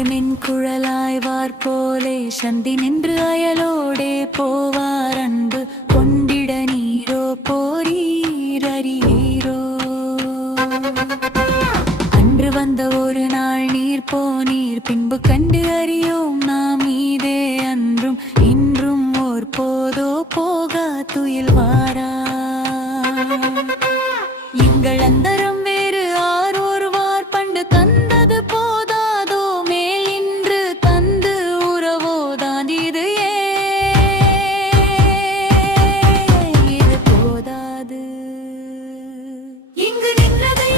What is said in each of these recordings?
புகைமென் குழலாய்வார் போலே சந்தி நின்று அயலோடே போவார் அன்பு கொண்டிட நீரோ போரீரீரோ. அன்று வந்த ஒரு நாள் நீர் போனீர் பின்பு கண்டு அறியோம் நாம் மீதே அன்றும் இன்றும் ஓர் போதோ போகா துயில் வாரா. எங்கள் அந்தரம் வேறு ஆரோர்வார் பண்டு தந்தது போதாதோ மேல் இன்று தந்து உறவோதான் இது இது போதாது. இங்கு நின்றது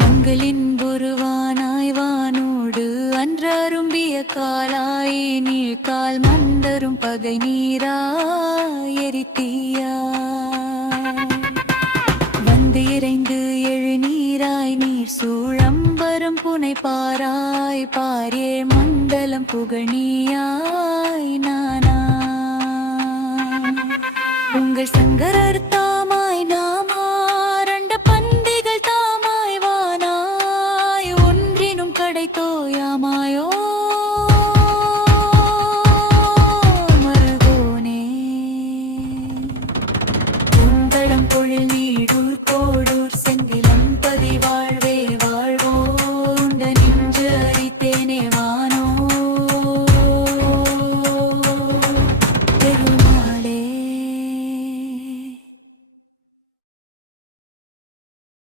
மங்களின் ஒருவானாய் வானோடு அன்றரும்பிய காலாயே நீழ்கால் மந்தரும் பகை நீராய் எரித்தீயா. வந்து இறைந்து எழு நீராய் நீர் சூழம்பரம் புனை பாராய் பாரே மண்டலம் புகழியாய் நானா. உங்கள் சங்கரர்